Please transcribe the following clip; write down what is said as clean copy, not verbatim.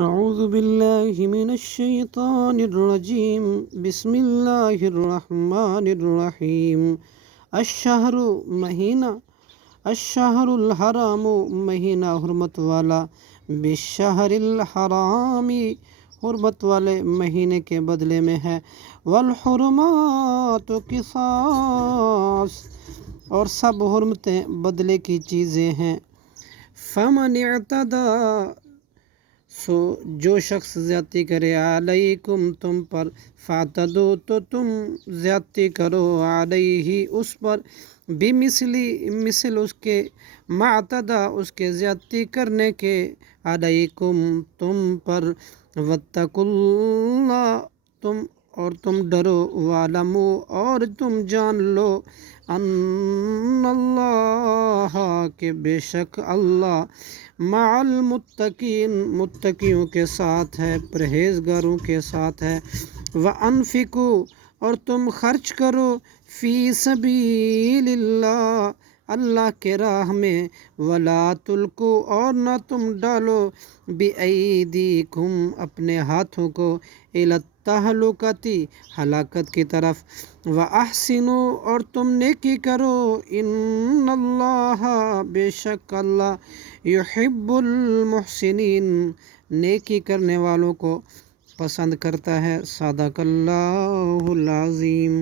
أعوذ بالله من الشيطان الرجيم بسم الله الرحمن الرحیم الشہر مہینہ الشہر الحرام مہینہ حرمت والا بالشہر الحرامی حرمت والے مہینے کے بدلے میں ہے والحرمات قصاص اور سب حرمتیں بدلے کی چیزیں ہیں فمن اعتدى سو جو شخص زیادتی کرے علیکم تم پر فاعتدو تو تم زیادتی کرو علیہ اس پر مثل اس کے معتدا اس کے زیادتی کرنے کے علیکم تم پر واتقوا اللہ تم ڈرو وَاعْلَمُوا اور تم جان لو ان اللہ کہ بے شک اللہ مع المتقین متقیوں کے ساتھ ہے پرہیزگاروں کے ساتھ ہے وَأَنفِقُوا اور تم خرچ کرو فی سبیل اللہ اللہ کے راہ میں وَلَا تُلْقُوا اور نہ تم ڈالو بِأَيْدِيكُمْ اپنے ہاتھوں کو إِلَى التَّهْلُكَةِ ہلاکت کی طرف وَأَحْسِنُوا اور تم نیکی کرو ان اللہ بے شک اللہ یحب المحسنین نیکی کرنے والوں کو پسند کرتا ہے صدق اللہ العظیم۔